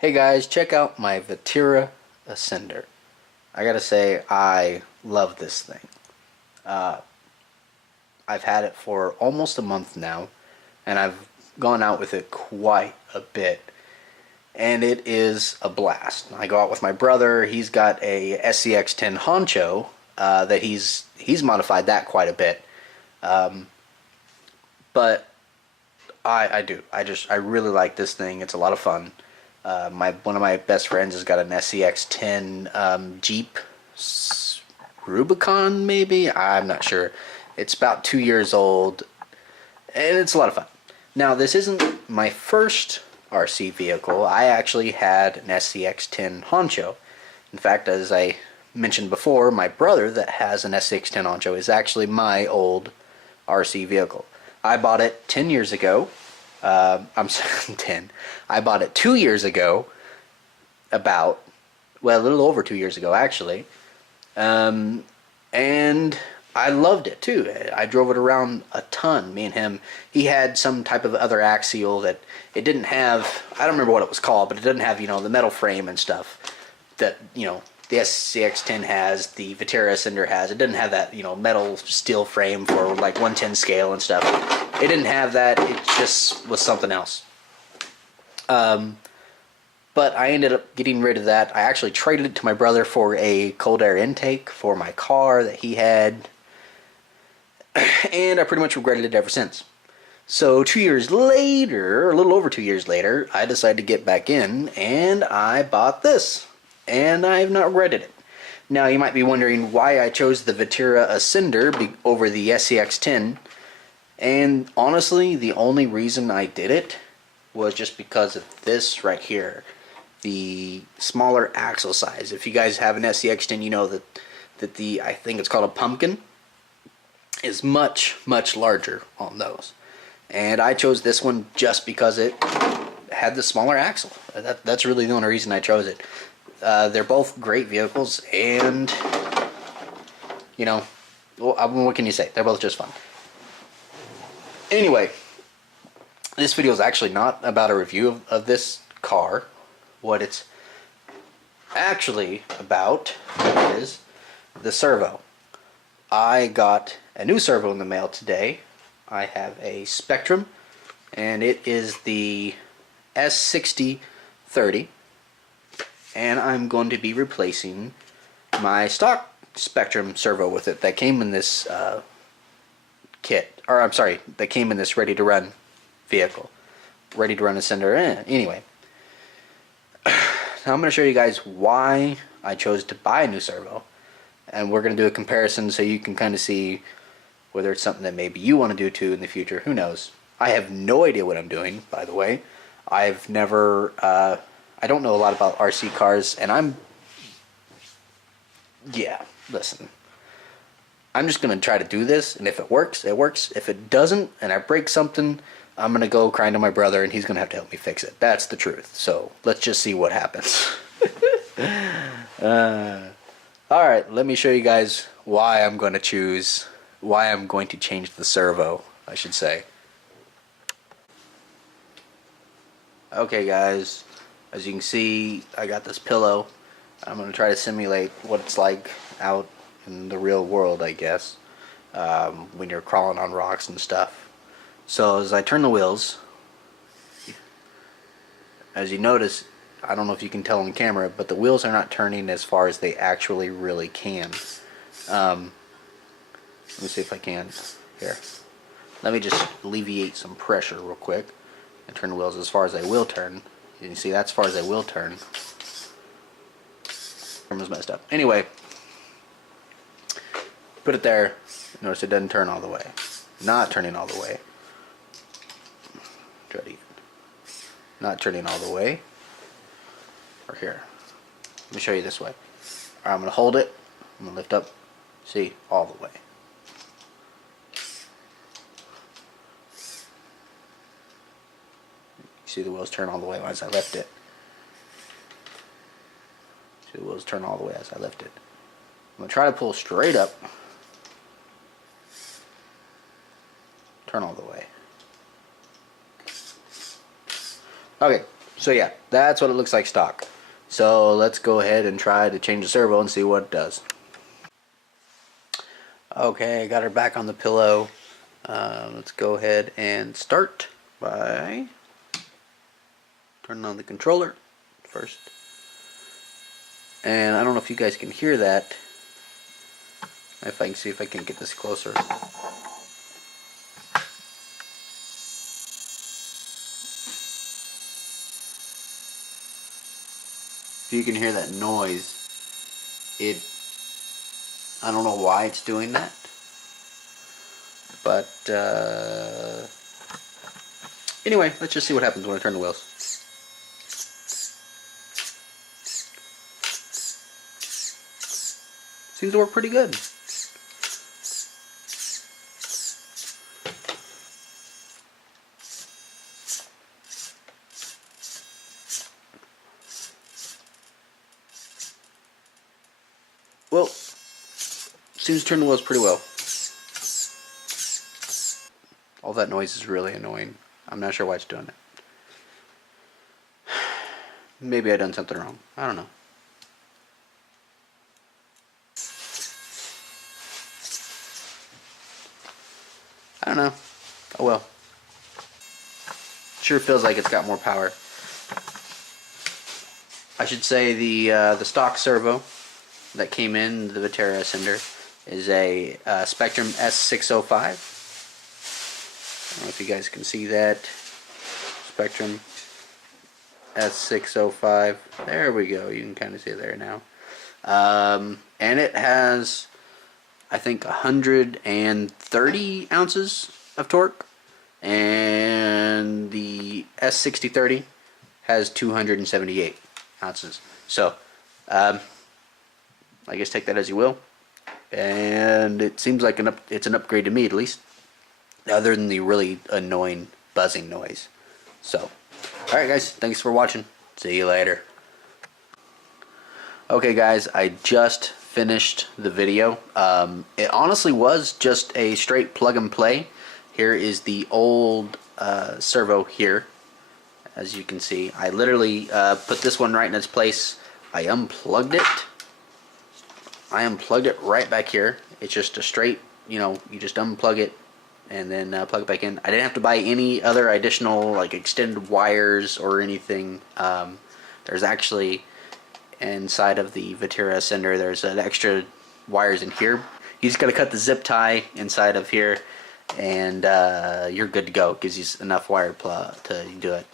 Hey guys, check out my Vaterra Ascender. I gotta say, I love this thing. Uh, I've had it for almost a month now, and I've gone out with it quite a bit, and it is a blast. I go out with my brother. He's got a SCX10 Honcho that he's modified that quite a bit, but I really like this thing. It's a lot of fun. One of my best friends has got an SCX10 Jeep Rubicon, maybe? I'm not sure. It's about 2 years old, and it's a lot of fun. Now, this isn't my first RC vehicle. I actually had an SCX10 Honcho. In fact, as I mentioned before, my brother that has an SCX10 Honcho is actually my old RC vehicle. I bought it 10 years ago. I'm sorry, 10. I bought it 2 years ago, a little over 2 years ago, actually. And I loved it, too. I drove it around a ton, me and him. He had some type of other axial that it didn't have, I don't remember what it was called, but it didn't have, the metal frame and stuff that, the SCX10 has, the Vaterra Ascender has. It didn't have that, metal steel frame for like 110 scale and stuff. It didn't have that. It just was something else. But I ended up getting rid of that. I actually traded it to my brother for a cold air intake for my car that he had. And I pretty much regretted it ever since. So 2 years later, a little over 2 years later, I decided to get back in and I bought this. And I have not regretted it. Now you might be wondering why I chose the Vaterra Ascender over the SCX10. And honestly, the only reason I did it was just because of this right here. The smaller axle size. If you guys have an SCX10, you know that the, I think it's called a pumpkin, is much, much larger on those. And I chose this one just because it had the smaller axle. That's really the only reason I chose it. They're both great vehicles, and what can you say? They're both just fun. Anyway, this video is actually not about a review of this car. What it's actually about is the servo. I got a new servo in the mail today. I have a Spektrum, and it is the S6030. And I'm going to be replacing my stock Spektrum servo with it that came in this kit. Or I'm sorry, that came in this ready-to-run vehicle. Ready-to-run Ascender. Anyway. Now I'm going to show you guys why I chose to buy a new servo. And we're going to do a comparison so you can kind of see whether it's something that maybe you want to do too in the future. Who knows? I have no idea what I'm doing, by the way. I've never... I don't know a lot about RC cars, and listen. I'm just going to try to do this, and if it works, it works. If it doesn't, and I break something, I'm going to go crying to my brother, and he's going to have to help me fix it. That's the truth. So, let's just see what happens. Alright, let me show you guys why I'm going to change the servo, I should say. Okay, guys. As you can see, I got this pillow. I'm going to try to simulate what it's like out in the real world, I guess, when you're crawling on rocks and stuff. So as I turn the wheels, as you notice, I don't know if you can tell on camera, but the wheels are not turning as far as they actually really can. Let me see if I can. Here. Let me just alleviate some pressure real quick and turn the wheels as far as I will turn. You can see that's as far as I will turn. Camera's messed up. Anyway, put it there. Notice it doesn't turn all the way. Not turning all the way. Try it again. Not turning all the way. Or here. Let me show you this way. Alright, I'm going to hold it. I'm going to lift up. See, all the way. See the wheels turn all the way as I left it. See the wheels turn all the way as I left it. I'm going to try to pull straight up. Turn all the way. Okay, So yeah, that's what it looks like stock. So let's go ahead and try to change the servo and see what it does. Okay, got her back on the pillow. Let's go ahead and start by turning on the controller first. And I don't know if you guys can hear that. If I can see if I can get this closer. If you can hear that noise, I don't know why it's doing that. But anyway, let's just see what happens when I turn the wheels. Seems to work pretty good. Well, seems to turn the wheels pretty well. All that noise is really annoying. I'm not sure why it's doing it. Maybe I done something wrong. I don't know. I don't know. Oh well. Sure feels like it's got more power. I should say the stock servo that came in the Vaterra Ascender is a Spektrum S6030. I don't know if you guys can see that. Spektrum S6030. There we go. You can kind of see it there now. And it has, I think, 130 ounces of torque. And the S6030 has 278 ounces. So, I guess take that as you will. And it seems like it's an upgrade to me, at least, other than the really annoying buzzing noise. So, alright guys, thanks for watching. See you later. Okay guys, I just finished the video. It honestly was just a straight plug and play. Here is the old servo here. As you can see, I literally put this one right in its place. I unplugged it. Right back here. It's just a straight, you just unplug it and then plug it back in. I didn't have to buy any other additional like extended wires or anything. There's actually inside of the Vaterra Ascender, there's an extra wires in here. You just got to cut the zip tie inside of here, and you're good to go. Gives you enough wire to do it.